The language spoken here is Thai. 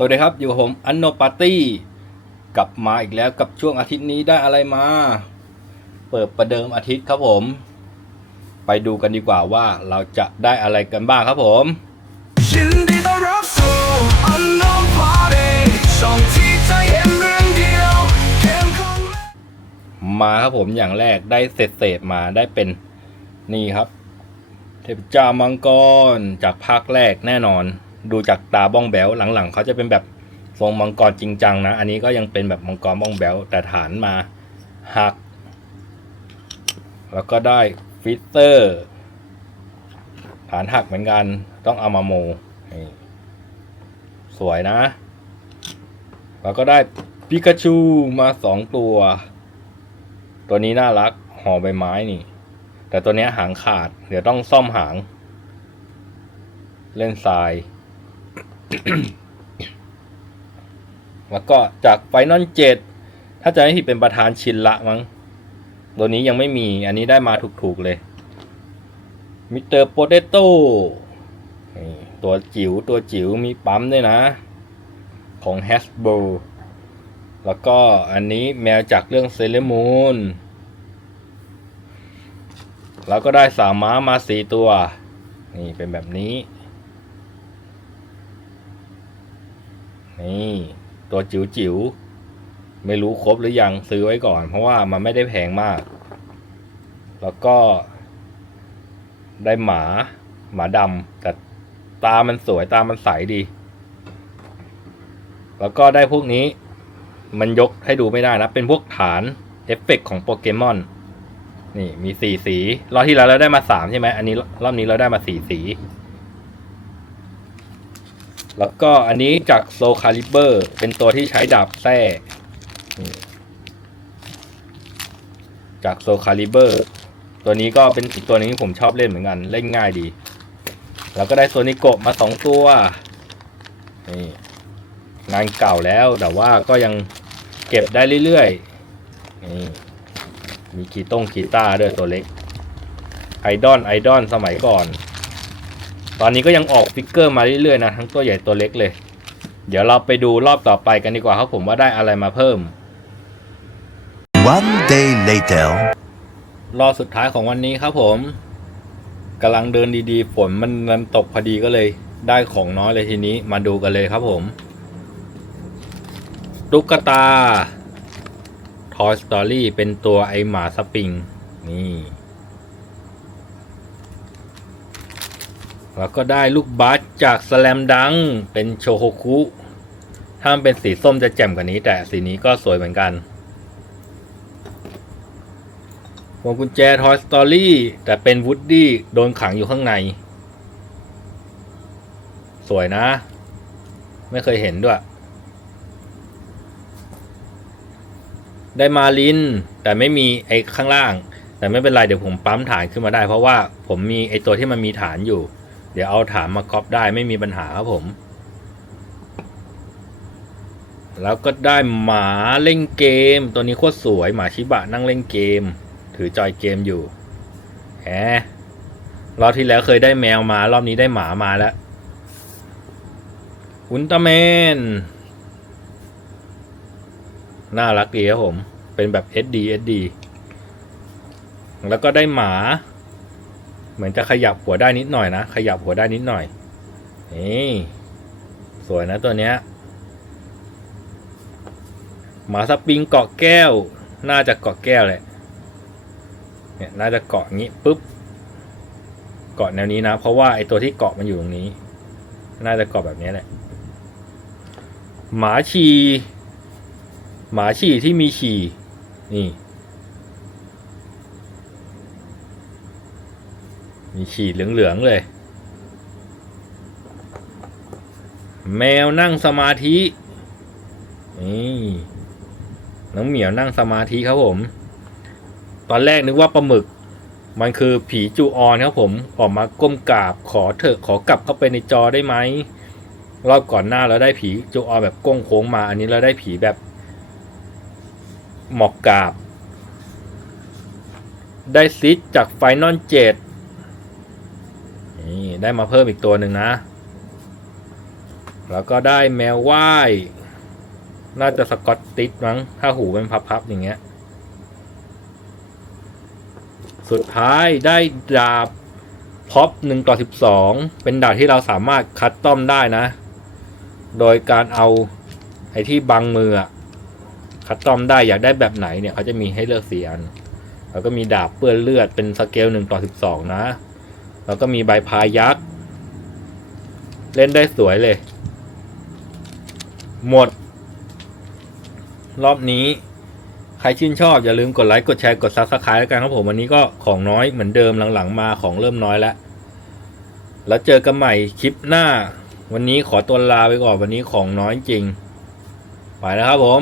สวัสดีครับ อยู่กับผมอันโนปาร์ตี้กลับมาอีกแล้วกับช่วงอาทิตย์นี้ได้อะไรมา เปิดประเดิมอาทิตย์ครับผม ไปดูกันดีกว่าว่าเราจะได้อะไรกันบ้างครับผมยินดีต้อนรับสู่ Unknown Party ช่องที่จะเห็นเรื่องเดียวเข้มข้นและมาครับผมอย่างแรกได้เศษเศษมาได้เป็นนี่ครับ เทพเจ้ามังกรจากภาคแรกแน่นอน ดูจากตาบ้องแบวหลังๆเขาจะเป็นแบบทรงมังกรจริงจังนะ อันนี้ก็ยังเป็นแบบมังกรบ้องแบวแต่ฐานมาหัก แล้วก็ได้ฟิตเตอร์ ฐานหักเหมือนกันต้องเอามาโมสวยนะ แล้วก็ได้ปิกาชูมาสองตัว ตัวนี้น่ารักห่อใบไม้นี่ แต่ตัวนี้หางขาด เดี๋ยวต้องซ่อมหาง เล่นทราย แล้วก็จากไฟนอลเจ็ดถ้าจะไม่ผิดเป็นประธานชินละมั้งตัวนี้ยังไม่มีอันนี้ได้มาถูกๆเลยมิสเตอร์โปเตโต้ตัวจิ๋วตัวจิ๋วมีปั๊มด้วยนะ ของ Hasbro แล้วก็อันนี้แมวจากเรื่องเซเลมูนแล้วก็ได้สามม้ามาสี่ตัว นี่เป็นแบบนี้ นี่ตัวจิ๋วจิ๋วไม่รู้ครบหรือยังซื้อไว้ก่อน เพราะว่ามันไม่ได้แพงมาก แล้วก็ ได้หมา หมาดำแต่ตามันสวยตามันใสดี แล้วก็ได้พวกนี้ มันยกให้ดูไม่ได้นะ เป็นพวกฐานเอฟเฟกต์ของโปเกมอนนี่มีสี่สี รอบที่แล้วเราได้มาสามใช่ไหมอันนี้รอบนี้เราได้มาสี่สี แล้วก็อันนี้จากโซคาลิเบอร์เป็นตัวที่ใช้ดาบแส้จากโซคาลิเบอร์ตัวนี้ก็เป็นอีกตัวหนึงที่ผมชอบเล่นเหมือนกันเล่นง่ายดี แล้วก็ได้โซนิโกะมาสองตัวนี่งานเก่าแล้วแต่ว่าก็ยังเก็บได้เรื่อยๆนี่มีกีต้งกีตาร์ด้วยตัวเล็กไอดอลไอดอลสมัยก่อน ตอนนี้ก็ยังออกฟิกเกอร์มาเรื่อยๆนะทั้งตัวใหญ่ตัวเล็กเลย เดี๋ยวเราไปดูรอบต่อไปกันดีกว่าครับผมว่าได้อะไรมาเพิ่ม One day later. รอบสุดท้ายของวันนี้ครับผมกำลังเดินดีๆ ฝนมันมันตกพอดีก็เลยได้ของน้อยเลยทีนี้มาดูกันเลยครับผมตุ๊กตา Toy Story เป็นตัวไอหมาสปริง นี่ แล้วก็ได้ลูกบาสจากสแลมดัง เป็นโชโฮคุถ้ามันเป็นสีส้มจะแจ่มกว่านี้ แต่สีนี้ก็สวยเหมือนกันพวงกุญแจ Toy Story แต่เป็นวูดดี้โดนขังอยู่ข้างใน สวยนะ ไม่เคยเห็นด้วย ได้มาลิน แต่ไม่มีไอ้ข้างล่าง แต่ไม่เป็นไร เดี๋ยวผมปั๊มฐานขึ้นมาได้ เพราะว่าผมมีไอ้ตัวที่มันมีฐานอยู่ เดี๋ยวเอาฐานมาก๊อปได้ไม่มีปัญหาครับผม แล้วก็ได้หมาเล่นเกม ตัวนี้โคตรสวยหมาชิบะนั่งเล่นเกม ถือจอยเกมอยู่แหมรอบที่แล้วเคยได้แมวมารอบนี้ได้หมามาแล้วอุลตร้าแมนน่ารักดีครับผม เป็นแบบ SD SD แล้วก็ได้หมา เหมือนจะขยับหัวได้นิดหน่อยนะ ขยับหัวได้นิดหน่อย นี่ สวยนะตัวเนี้ย หมาสปริงเกาะแก้ว น่าจะเกาะแก้วแหละ เนี่ยน่าจะเกาะงี้ปุ๊บ เกาะแนวนี้นะ เพราะว่าไอตัวที่เกาะมันอยู่ตรงนี้ น่าจะเกาะแบบนี้แหละ หมาฉี่หมาฉี่ที่มีฉี่นี่ มีฉี่เหลือง ๆ เลย แมวนั่งสมาธิ นี่น้องเหมียวนั่งสมาธิครับผม ตอนแรกนึกว่าปลาหมึก มันคือผีจูออนครับผม ออกมาก้มกราบขอเถอะขอกลับเข้าไปในจอได้ไหม รอบก่อนหน้าเราได้ผีจูออนแบบก้งโค้งมา อันนี้เราได้ผีแบบ หมอกกราบ ได้ซิดจากไฟนอลเจ็ด นี่ได้มาเพิ่มอีกตัวหนึ่งนะ แล้วก็ได้แมวว่าย น่าจะสกอตติชมั้ง ถ้าหูเป็นพับๆอย่างเงี้ย สุดท้ายได้ดาบพ็อปหนึ่งต่อสิบสองเป็นดาบที่เราสามารถคัดต้อมได้นะ โดยการเอาไอ้ที่บังมืออะคัดต้อมได้อยากได้แบบไหนเนี่ยเขาจะมีให้เลือกสี่อันแล้วก็มีดาบเปื้อนเลือดเป็นสเกลหนึ่งต่อสิบสองนะ แล้วก็มีใบพายักษ์ เล่นได้สวยเลย หมด รอบนี้ ใครชื่นชอบ อย่าลืมกดไลค์ กดแชร์ กดซับสไครต์แล้วกันครับผม วันนี้ก็ของน้อยเหมือนเดิมหลังๆ มาของเริ่มน้อยแล้ว แล้วเจอกันใหม่คลิปหน้า วันนี้ขอตัวลาไปก่อนวันนี้ของน้อยจริง ไปแล้วครับผม